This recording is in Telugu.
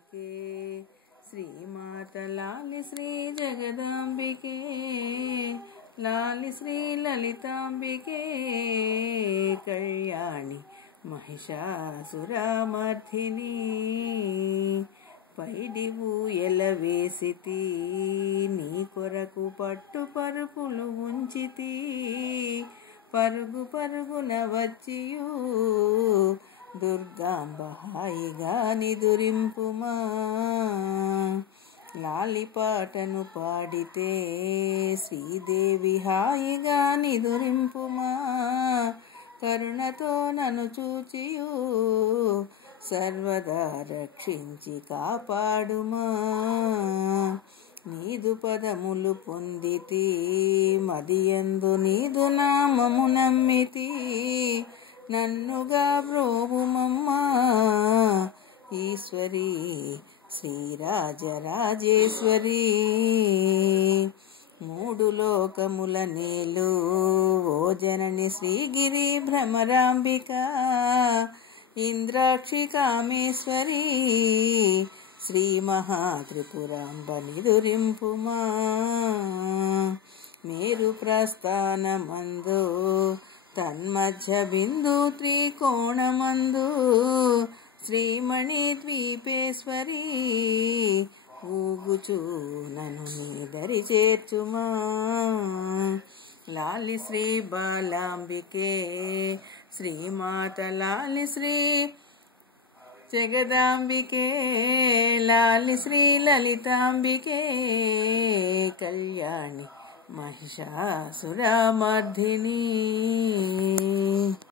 జగదాంబికే శ్రీమాత లాలి శ్రీ జగదాంబికే లాలి శ్రీ లలితాంబికే కళ్యాణి మహిషాసురమర్ధిని పైడి ఊయల వేసితి నీ కొరకు పట్టు పరుపులు ఉంచితి పరుగు పరుగున వచ్చియు దుర్గాంబ హాయిగా నిదురింపుమా లాలి పాటను పాడితే శ్రీదేవి హాయిగా నిదురింపుమా కరుణతో నన్ను చూచియు సర్వదా రక్షించి కాపాడుమా నీదు పదములు పొందితి మదియందు నీదు నామము నమ్మితి నన్నుగా బ్రోవుమమ్మా ఈశ్వరి శ్రీరాజరాజేశ్వరి మూడు లోకముల నేలు ఓ జనని శ్రీగిరి భ్రమరాంబిక ఇంద్రాక్షి కామేశ్వరి శ్రీ మహాత్రిపురాంబ నిదురింపుమా మేరు ప్రస్థానమందు తన్మధ్య బిందు త్రికోణమందు శ్రీమణి ద్వీపేశ్వరి ఊగుచూ నన్ను నీదరి చేర్చుమా లాలి శ్రీ బాలాంబికే శ్రీమాత లాలి శ్రీ జగదాంబికే లాలి శ్రీ లలితాంబికే కళ్యాణి మహిషాసురమర్ధిని.